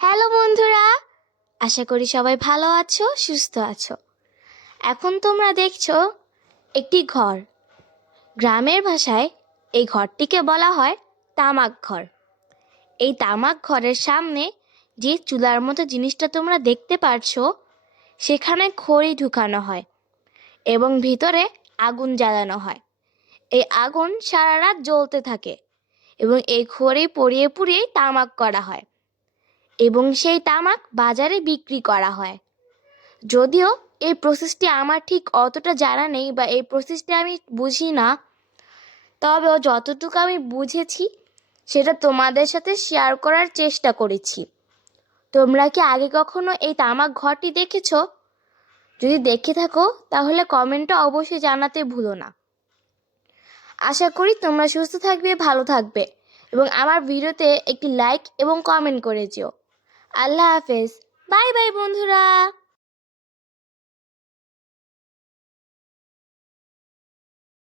Hello বন্ধুরা, আশা করি সবাই ভালো আছো, সুস্থ আছো। এখন তোমরা দেখছো একটি ঘর। গ্রামের ভাষায় এই ঘরটিকে বলা হয় তামাক ঘর। এই তামাক ঘরের সামনে যে চুলার মতো জিনিসটা তোমরা দেখতে পারছো, সেখানে খড়ি ঢুকানো হয় এবং ভিতরে আগুন জ্বালানো হয়। এই আগুন সারা রাত জ্বলতে থাকে এবং এই খড়ি পুড়িয়ে পুড়িয়ে তামাক করা হয় এবং সেই তামাক বাজারে বিক্রি করা হয়। যদিও এই প্রসেসটি আমার ঠিক অতটা জানা নেই বা এই প্রসেসটি আমি বুঝি না, তবেও যতটুকু আমি বুঝেছি সেটা তোমাদের সাথে শেয়ার করার চেষ্টা করেছি। তোমরা কি আগে কখনো এই তামাক ঘরটি দেখেছো? যদি দেখে থাকো তাহলে কমেন্টে অবশ্যই জানাতে ভুলো না। আশা করি তোমরা সুস্থ থাকবে, ভালো থাকবে এবং আমার ভিডিওতে একটি লাইক এবং কমেন্ট করে যেও। আল্লাহ হাফেজ। বাই বাই বন্ধুরা।